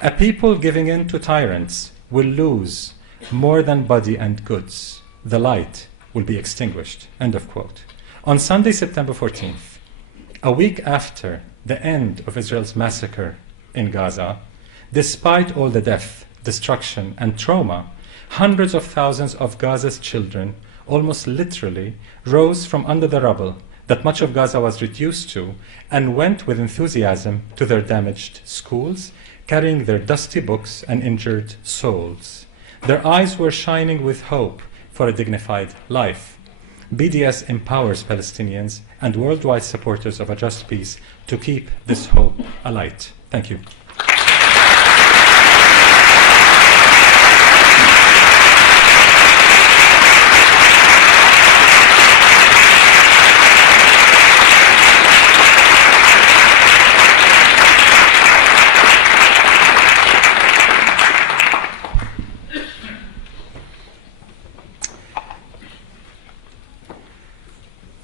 "A people giving in to tyrants will lose more than body and goods. The light will be extinguished." End of quote. On Sunday, September 14th, a week after the end of Israel's massacre in Gaza, despite all the death, destruction, and trauma, hundreds of thousands of Gaza's children, almost literally, rose from under the rubble that much of Gaza was reduced to and went with enthusiasm to their damaged schools, carrying their dusty books and injured souls. Their eyes were shining with hope for a dignified life. BDS empowers Palestinians and worldwide supporters of a just peace to keep this hope alight. Thank you.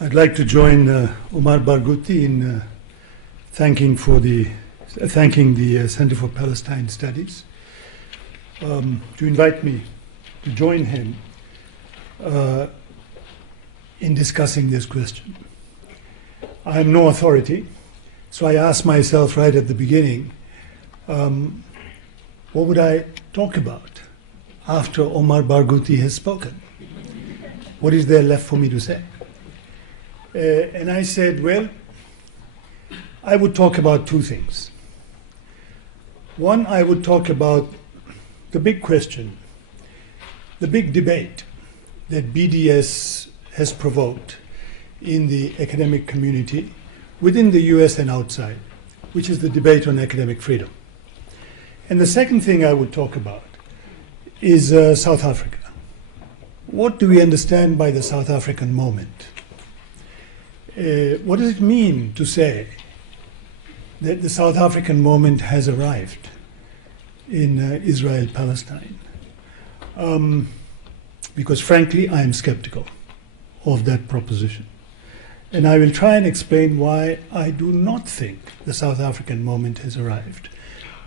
I'd like to join Omar Barghouti in thanking the Center for Palestine Studies to invite me to join him in discussing this question. I am no authority, so I asked myself right at the beginning, what would I talk about after Omar Barghouti has spoken? What is there left for me to say? And I said, well, I would talk about two things. One, I would talk about the big question, the big debate that BDS has provoked in the academic community within the US and outside, which is the debate on academic freedom. And the second thing I would talk about is South Africa. What do we understand by the South African moment? What does it mean to say that the South African moment has arrived in Israel-Palestine? Because frankly, I am skeptical of that proposition. And I will try and explain why I do not think the South African moment has arrived.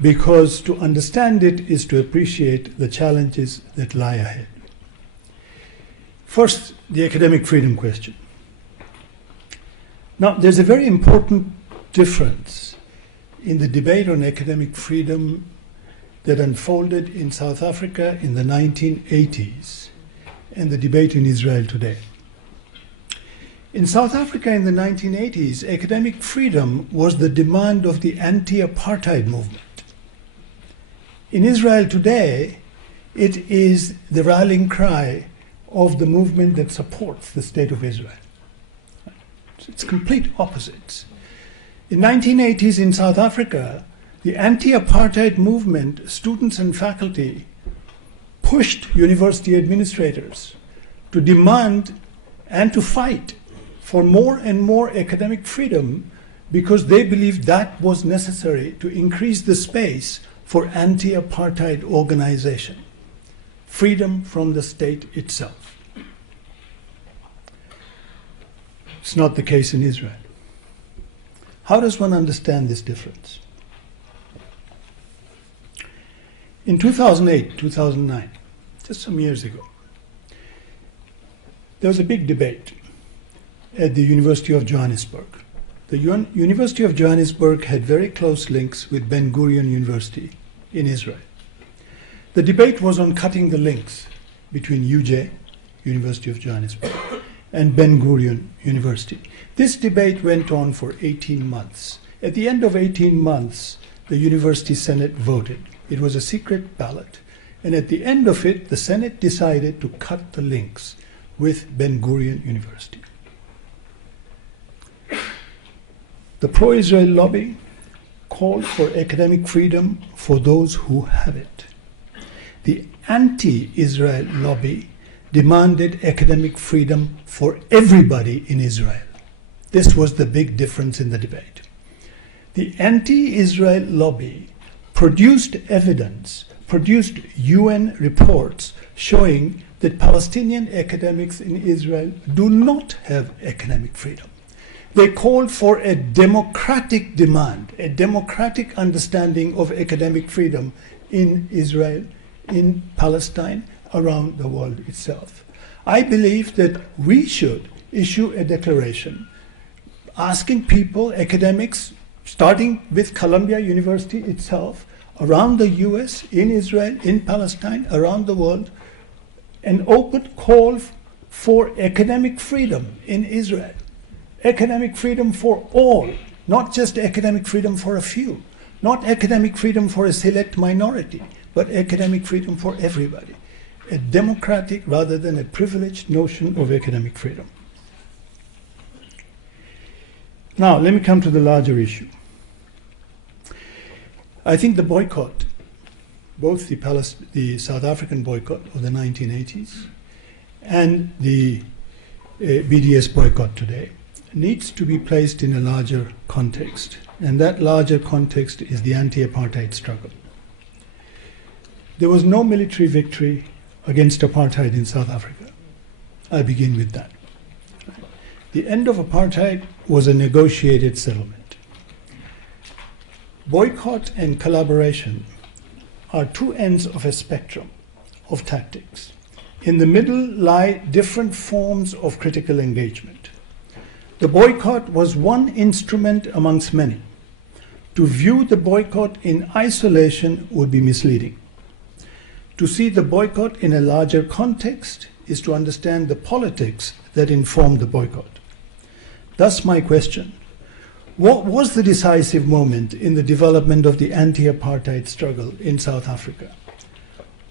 Because to understand it is to appreciate the challenges that lie ahead. First, the academic freedom question. Now, there's a very important difference in the debate on academic freedom that unfolded in South Africa in the 1980s and the debate in Israel today. In South Africa in the 1980s, academic freedom was the demand of the anti-apartheid movement. In Israel today, it is the rallying cry of the movement that supports the State of Israel. It's complete opposites. In 1980s in South Africa, the anti-apartheid movement, students and faculty, pushed university administrators to demand and to fight for more and more academic freedom because they believed that was necessary to increase the space for anti-apartheid organization, freedom from the state itself. It's not the case in Israel. How does one understand this difference? In 2008, 2009, just some years ago, there was a big debate at the University of Johannesburg. The University of Johannesburg had very close links with Ben Gurion University in Israel. The debate was on cutting the links between UJ, University of Johannesburg, and Ben Gurion University. This debate went on for 18 months. At the end of 18 months, the University Senate voted. It was a secret ballot. And at the end of it, the Senate decided to cut the links with Ben Gurion University. The pro-Israel lobby called for academic freedom for those who have it. The anti-Israel lobby demanded academic freedom for everybody in Israel. This was the big difference in the debate. The anti-Israel lobby produced evidence, produced UN reports showing that Palestinian academics in Israel do not have academic freedom. They called for a democratic demand, a democratic understanding of academic freedom in Israel, in Palestine, around the world itself. I believe that we should issue a declaration asking people, academics, starting with Columbia University itself, around the US, in Israel, in Palestine, around the world, an open call for academic freedom in Israel. Academic freedom for all, not just academic freedom for a few, not academic freedom for a select minority, but academic freedom for everybody. A democratic rather than a privileged notion of academic freedom. Now, let me come to the larger issue. I think the boycott, both the South African boycott of the 1980s and the BDS boycott today, needs to be placed in a larger context. And that larger context is the anti-apartheid struggle. There was no military victory against apartheid in South Africa. I begin with that. The end of apartheid was a negotiated settlement. Boycott and collaboration are two ends of a spectrum of tactics. In the middle lie different forms of critical engagement. The boycott was one instrument amongst many. To view the boycott in isolation would be misleading. To see the boycott in a larger context is to understand the politics that informed the boycott. Thus my question, what was the decisive moment in the development of the anti-apartheid struggle in South Africa?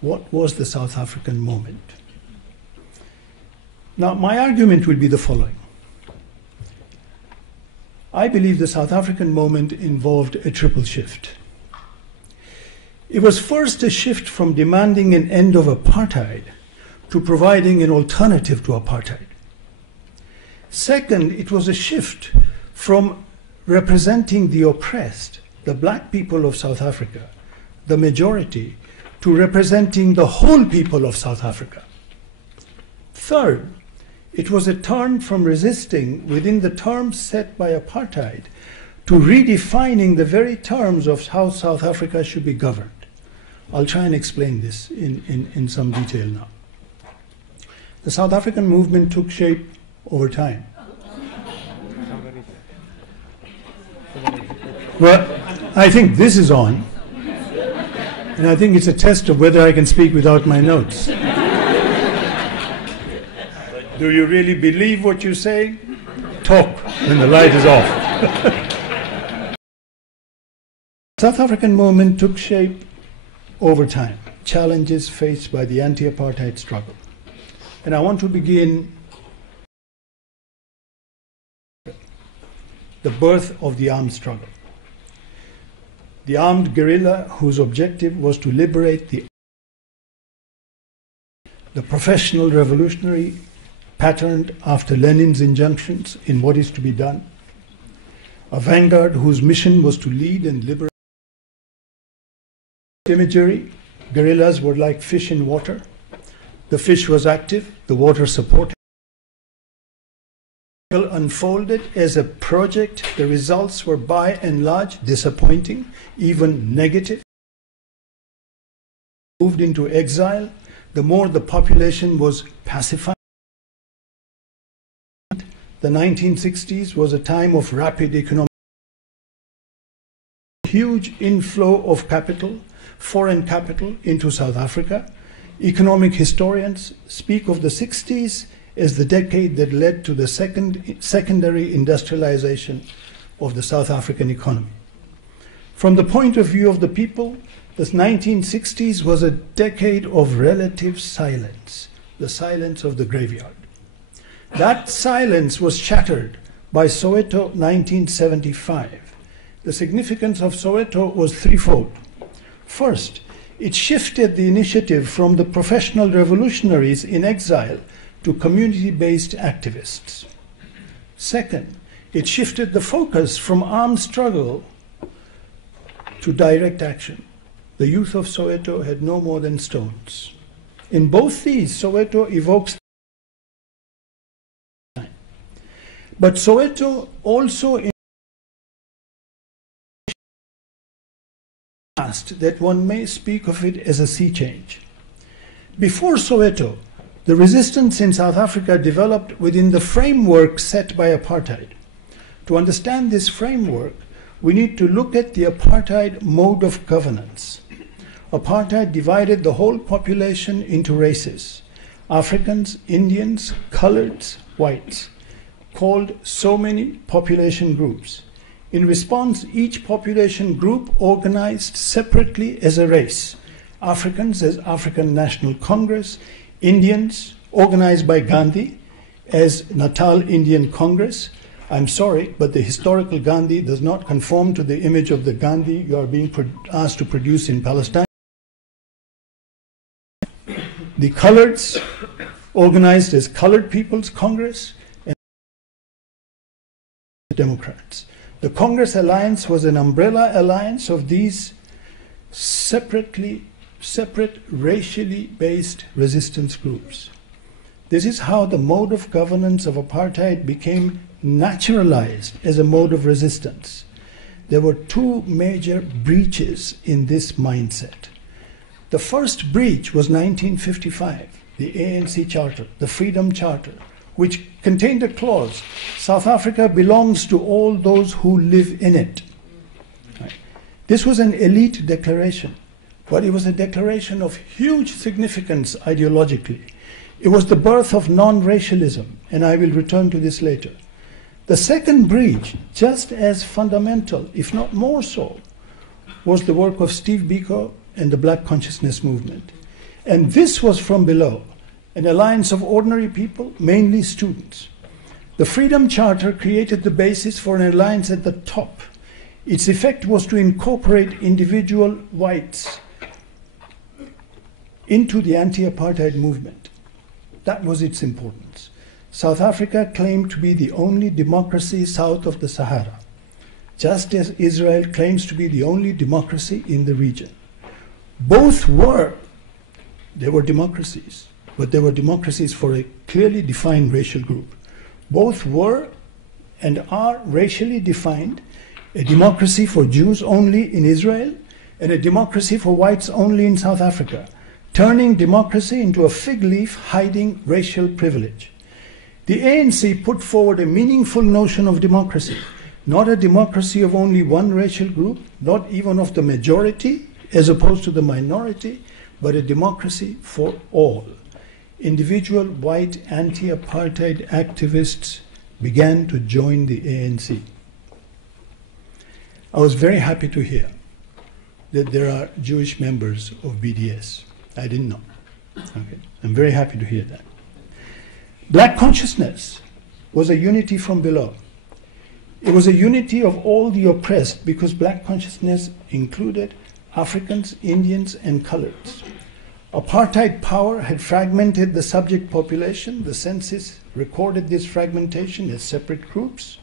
What was the South African moment? Now, my argument would be the following. I believe the South African moment involved a triple shift. It was first a shift from demanding an end of apartheid to providing an alternative to apartheid. Second, it was a shift from representing the oppressed, the black people of South Africa, the majority, to representing the whole people of South Africa. Third, it was a turn from resisting within the terms set by apartheid to redefining the very terms of how South Africa should be governed. I'll try and explain this in some detail now. The South African movement took shape over time. Well, I think this is on, and I think it's a test of whether I can speak without my notes. Do you really believe what you say? Talk when the light is off. South African movement took shape over time, challenges faced by the anti-apartheid struggle. And I want to begin the birth of the armed struggle. The armed guerrilla whose objective was to liberate the the professional revolutionary patterned after Lenin's injunctions in what is to be done, a vanguard whose mission was to lead and liberate. Imagery, guerrillas were like fish in water. The fish was active, the water supported. Unfolded as a project, the results were by and large disappointing, even negative. Moved into exile, the more the population was pacified. The 1960s was a time of rapid economic, huge inflow of capital, foreign capital into South Africa. Economic historians speak of the 60s as the decade that led to the secondary industrialization of the South African economy. From the point of view of the people, the 1960s was a decade of relative silence, the silence of the graveyard. That silence was shattered by Soweto 1975. The significance of Soweto was threefold. First, it shifted the initiative from the professional revolutionaries in exile to community-based activists. Second, it shifted the focus from armed struggle to direct action. The youth of Soweto had no more than stones. In both these, Soweto evokes. But Soweto also that one may speak of it as a sea change. Before Soweto, the resistance in South Africa developed within the framework set by apartheid. To understand this framework, we need to look at the apartheid mode of governance. Apartheid divided the whole population into races: Africans, Indians, coloreds, whites, called so many population groups. In response, each population group organized separately as a race. Africans as African National Congress, Indians organized by Gandhi as Natal Indian Congress. I'm sorry, but the historical Gandhi does not conform to the image of the Gandhi you are being asked to produce in Palestine. The coloreds organized as Colored People's Congress and Democrats. The Congress Alliance was an umbrella alliance of these separate, racially based resistance groups. This is how the mode of governance of apartheid became naturalized as a mode of resistance. There were two major breaches in this mindset. The first breach was 1955, the ANC Charter, the Freedom Charter, which contained a clause: South Africa belongs to all those who live in it. Right. This was an elite declaration, but it was a declaration of huge significance ideologically. It was the birth of non-racialism, and I will return to this later. The second breach, just as fundamental, if not more so, was the work of Steve Biko and the Black Consciousness movement. And this was from below, an alliance of ordinary people, mainly students. The Freedom Charter created the basis for an alliance at the top. Its effect was to incorporate individual whites into the anti-apartheid movement. That was its importance. South Africa claimed to be the only democracy south of the Sahara, just as Israel claims to be the only democracy in the region. Both were, they were democracies, but they were democracies for a clearly defined racial group. Both were and are racially defined: a democracy for Jews only in Israel and a democracy for whites only in South Africa, turning democracy into a fig leaf hiding racial privilege. The ANC put forward a meaningful notion of democracy, not a democracy of only one racial group, not even of the majority as opposed to the minority, but a democracy for all. Individual white anti-apartheid activists began to join the ANC. I was very happy to hear that there are Jewish members of BDS. I didn't know. Okay. I'm very happy to hear that. Black consciousness was a unity from below. It was a unity of all the oppressed because black consciousness included Africans, Indians, and coloreds. Apartheid power had fragmented the subject population. The census recorded this fragmentation as separate groups.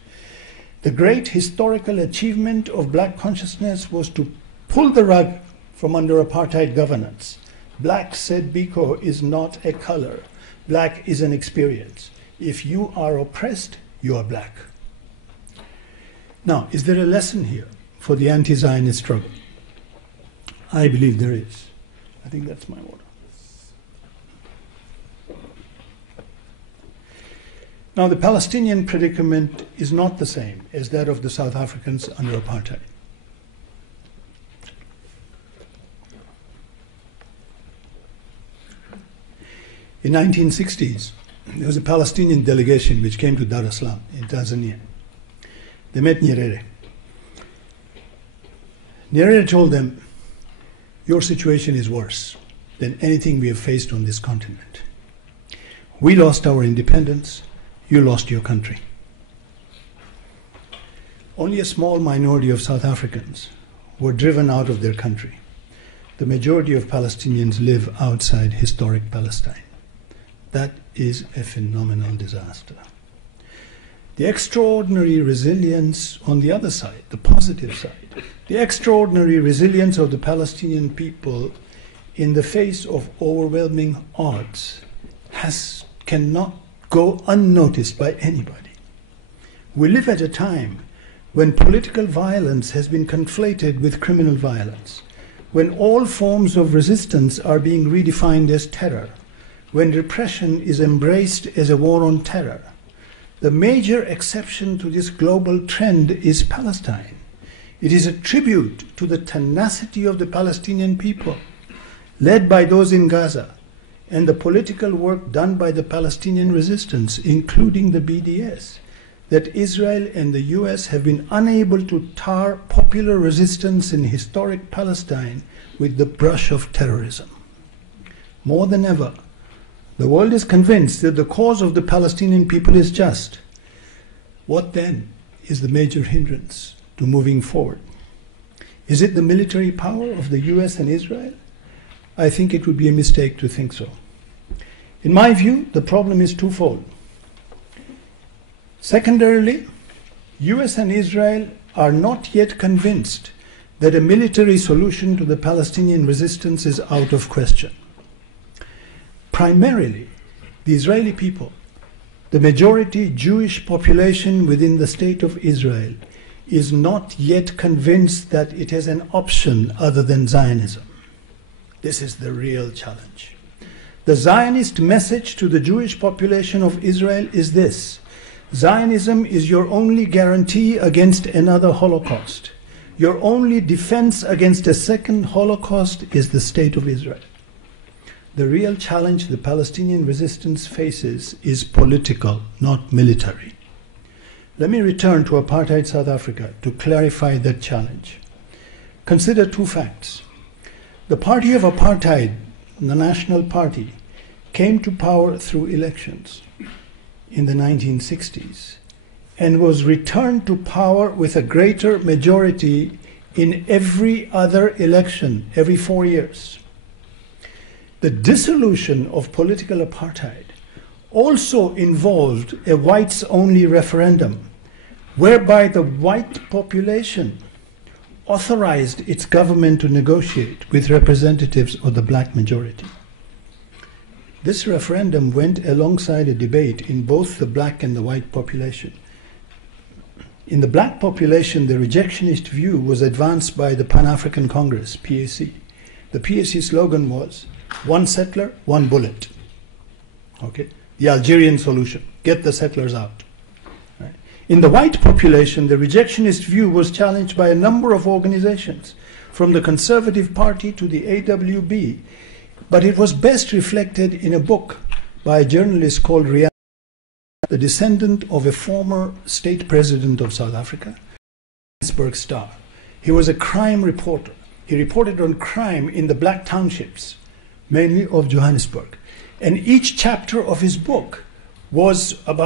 The great historical achievement of black consciousness was to pull the rug from under apartheid governance. Black, said Biko, is not a color. Black is an experience. If you are oppressed, you are black. Now, is there a lesson here for the anti-Zionist struggle? I believe there is. I think that's my order. Now, the Palestinian predicament is not the same as that of the South Africans under apartheid. In the 1960s, there was a Palestinian delegation which came to Dar es Salaam in Tanzania. They met Nyerere. Nyerere told them, your situation is worse than anything we have faced on this continent. We lost our independence, you lost your country. Only a small minority of South Africans were driven out of their country. The majority of Palestinians live outside historic Palestine. That is a phenomenal disaster. The extraordinary resilience on the other side, the positive side, the extraordinary resilience of the Palestinian people in the face of overwhelming odds cannot go unnoticed by anybody. We live at a time when political violence has been conflated with criminal violence, when all forms of resistance are being redefined as terror, when repression is embraced as a war on terror. The major exception to this global trend is Palestine. It is a tribute to the tenacity of the Palestinian people, led by those in Gaza, and the political work done by the Palestinian resistance, including the BDS, that Israel and the US have been unable to tar popular resistance in historic Palestine with the brush of terrorism. More than ever, the world is convinced that the cause of the Palestinian people is just. What then is the major hindrance to moving forward? Is it the military power of the US and Israel? I think it would be a mistake to think so. In my view, the problem is twofold. Secondarily, US and Israel are not yet convinced that a military solution to the Palestinian resistance is out of question. Primarily, the Israeli people, the majority Jewish population within the state of Israel, is not yet convinced that it has an option other than Zionism. This is the real challenge. The Zionist message to the Jewish population of Israel is this: Zionism is your only guarantee against another Holocaust. Your only defense against a second Holocaust is the state of Israel. The real challenge the Palestinian resistance faces is political, not military. Let me return to apartheid South Africa to clarify that challenge. Consider two facts. The party of apartheid, the National Party, came to power through elections in the 1960s and was returned to power with a greater majority in every other election every 4 years. The dissolution of political apartheid also involved a whites-only referendum, whereby the white population authorized its government to negotiate with representatives of the black majority. This referendum went alongside a debate in both the black and the white population. In the black population, the rejectionist view was advanced by the Pan-African Congress, PAC. The PAC slogan was, one settler, one bullet. Okay? The Algerian solution, get the settlers out. Right? In the white population, the rejectionist view was challenged by a number of organizations, from the Conservative Party to the AWB, but it was best reflected in a book by a journalist called Rian, the descendant of a former state president of South Africa, Johannesburg Star. He was a crime reporter. He reported on crime in the black townships, mainly of Johannesburg. And each chapter of his book was about